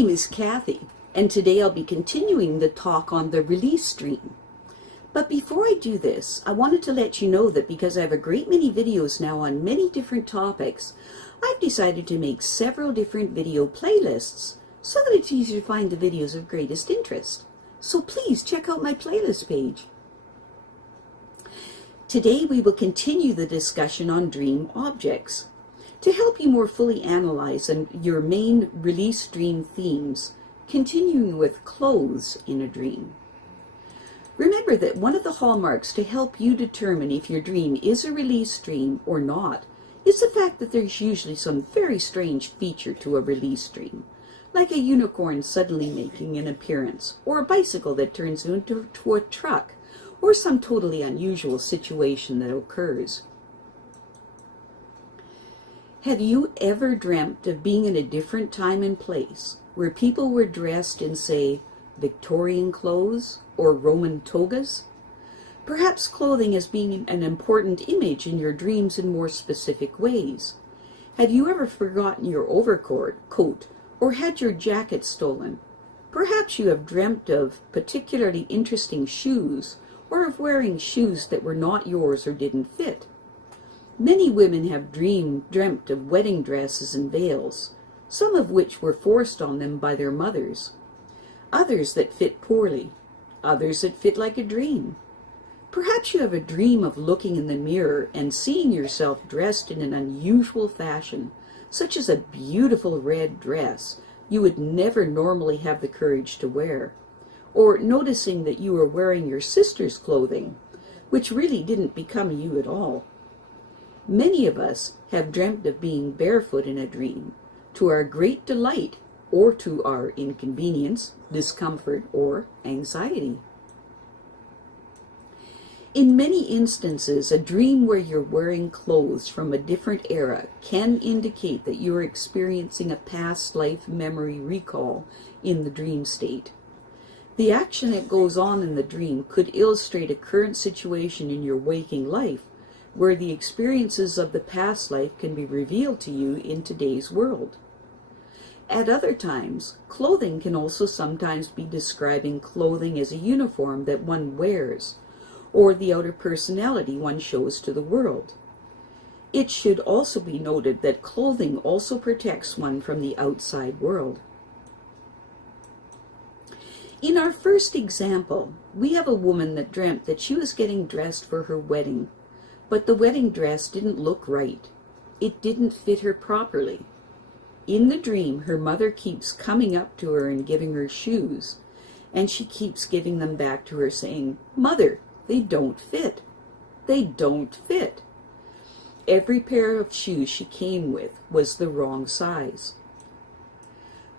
name is Kathy, and today I'll be continuing the talk on the release dream. But before I do this, I wanted to let you know that because I have a great many videos now on many different topics, I've decided to make several different video playlists so that it's easier to find the videos of greatest interest. So please check out my playlist page. Today we will continue the discussion on dream objects. To help you more fully analyze your main release dream themes, continuing with clothes in a dream. Remember that one of the hallmarks to help you determine if your dream is a release dream or not is the fact that there's usually some very strange feature to a release dream, like a unicorn suddenly making an appearance, or a bicycle that turns into a truck, or some totally unusual situation that occurs. Have you ever dreamt of being in a different time and place, where people were dressed in, say, Victorian clothes or Roman togas? Perhaps clothing as being an important image in your dreams in more specific ways. Have you ever forgotten your coat or had your jacket stolen? Perhaps you have dreamt of particularly interesting shoes, or of wearing shoes that were not yours or didn't fit. Many women have dreamt of wedding dresses and veils, some of which were forced on them by their mothers, others that fit poorly, others that fit like a dream. Perhaps you have a dream of looking in the mirror and seeing yourself dressed in an unusual fashion, such as a beautiful red dress you would never normally have the courage to wear, or noticing that you were wearing your sister's clothing, which really didn't become you at all. Many of us have dreamt of being barefoot in a dream, to our great delight or to our inconvenience, discomfort, or anxiety. In many instances, a dream where you're wearing clothes from a different era can indicate that you're experiencing a past life memory recall in the dream state. The action that goes on in the dream could illustrate a current situation in your waking life, where the experiences of the past life can be revealed to you in today's world. At other times, clothing can also sometimes be describing clothing as a uniform that one wears, or the outer personality one shows to the world. It should also be noted that clothing also protects one from the outside world. In our first example, we have a woman that dreamt that she was getting dressed for her wedding, but the wedding dress didn't look right. It didn't fit her properly. In the dream, her mother keeps coming up to her and giving her shoes, and she keeps giving them back to her saying, "Mother, they don't fit. They don't fit." Every pair of shoes she came with was the wrong size.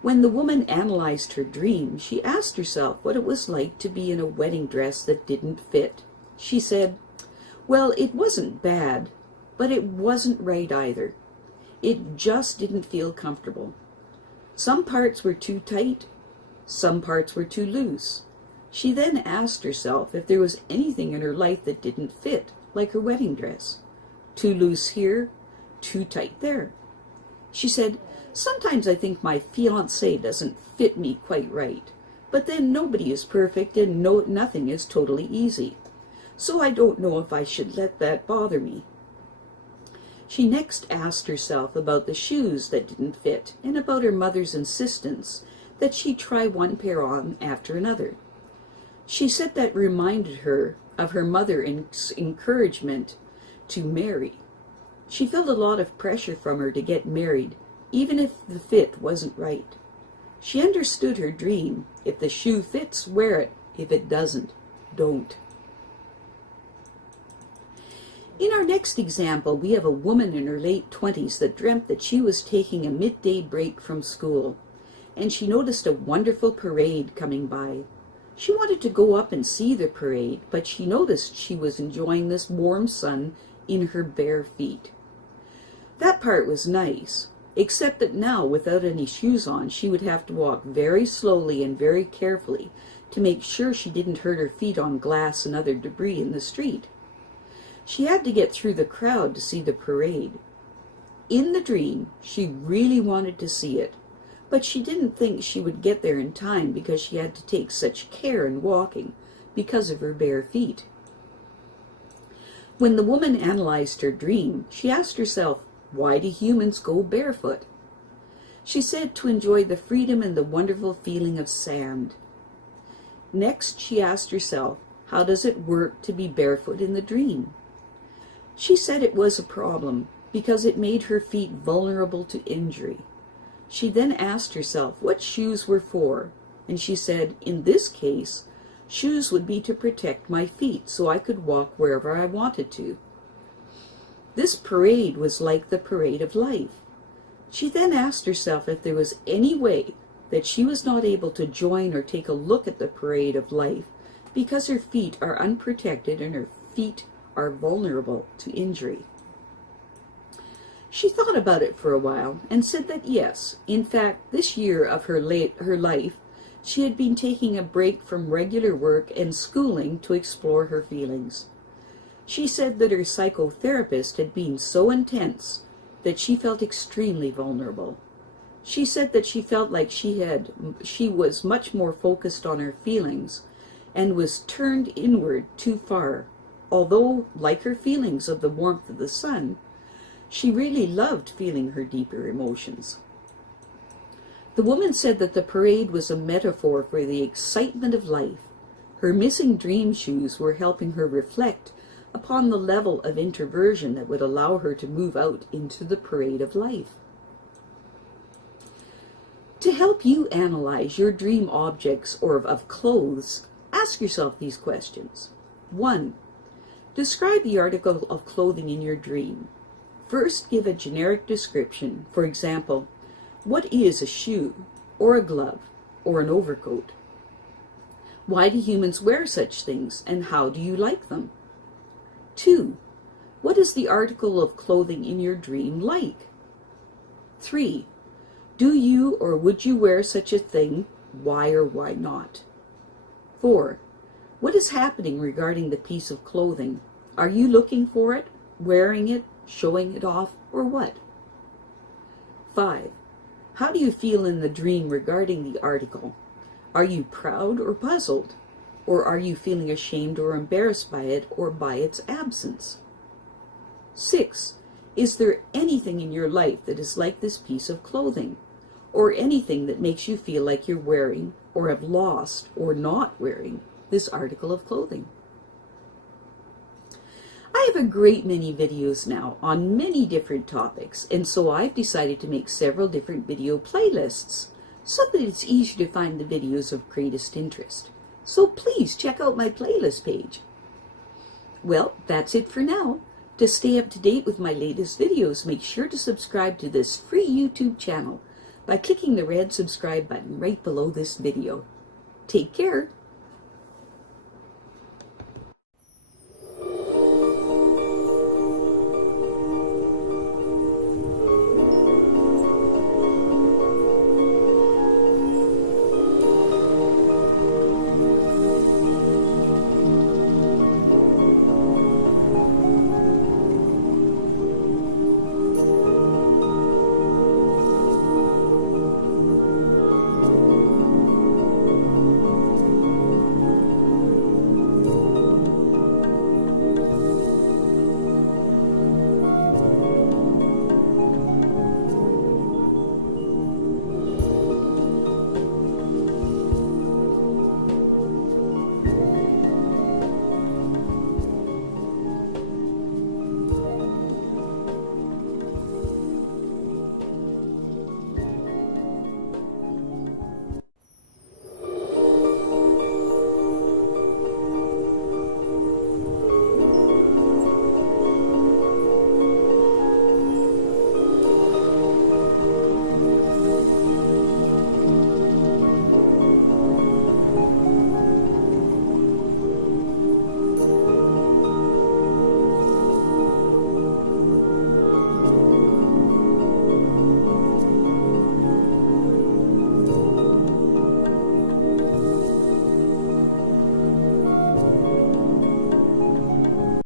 When the woman analyzed her dream, she asked herself what it was like to be in a wedding dress that didn't fit. She said, "Well, it wasn't bad, but it wasn't right either. It just didn't feel comfortable. Some parts were too tight, some parts were too loose." She then asked herself if there was anything in her life that didn't fit, like her wedding dress. Too loose here, too tight there. She said, "Sometimes I think my fiancé doesn't fit me quite right, but then nobody is perfect and nothing is totally easy. So I don't know if I should let that bother me." She next asked herself about the shoes that didn't fit and about her mother's insistence that she try one pair on after another. She said that reminded her of her mother's encouragement to marry. She felt a lot of pressure from her to get married, even if the fit wasn't right. She understood her dream. If the shoe fits, wear it. If it doesn't, don't. In our next example, we have a woman in her late 20s that dreamt that she was taking a midday break from school, and she noticed a wonderful parade coming by. She wanted to go up and see the parade, but she noticed she was enjoying this warm sun in her bare feet. That part was nice, except that now, without any shoes on, she would have to walk very slowly and very carefully to make sure she didn't hurt her feet on glass and other debris in the street. She had to get through the crowd to see the parade. In the dream, she really wanted to see it, but she didn't think she would get there in time because she had to take such care in walking because of her bare feet. When the woman analyzed her dream, she asked herself, why do humans go barefoot? She said to enjoy the freedom and the wonderful feeling of sand. Next, she asked herself, how does it work to be barefoot in the dream? She said it was a problem because it made her feet vulnerable to injury. She then asked herself what shoes were for, and she said, in this case, shoes would be to protect my feet so I could walk wherever I wanted to. This parade was like the parade of life. She then asked herself if there was any way that she was not able to join or take a look at the parade of life because her feet are unprotected and her feet are vulnerable to injury. She thought about it for a while and said that yes, in fact, this year of her life, she had been taking a break from regular work and schooling to explore her feelings. She said that her psychotherapist had been so intense that she felt extremely vulnerable. She said that she felt like she was much more focused on her feelings and was turned inward too far, although, like her feelings of the warmth of the sun, she really loved feeling her deeper emotions. The woman said that the parade was a metaphor for the excitement of life. Her missing dream shoes were helping her reflect upon the level of introversion that would allow her to move out into the parade of life. To help you analyze your dream objects or of clothes, ask yourself these questions. 1. Describe the article of clothing in your dream. First, give a generic description. For example, what is a shoe, or a glove, or an overcoat? Why do humans wear such things, and how do you like them? 2. What is the article of clothing in your dream like? 3. Do you or would you wear such a thing? Why or why not? 4. What is happening regarding the piece of clothing? Are you looking for it, wearing it, showing it off, or what? 5. How do you feel in the dream regarding the article? Are you proud or puzzled? Or are you feeling ashamed or embarrassed by it or by its absence? 6. Is there anything in your life that is like this piece of clothing? Or anything that makes you feel like you're wearing or have lost or not wearing this article of clothing? I have a great many videos now on many different topics, and so I've decided to make several different video playlists so that it's easier to find the videos of greatest interest. So please check out my playlist page. Well, that's it for now. To stay up to date with my latest videos, make sure to subscribe to this free YouTube channel by clicking the red subscribe button right below this video. Take care.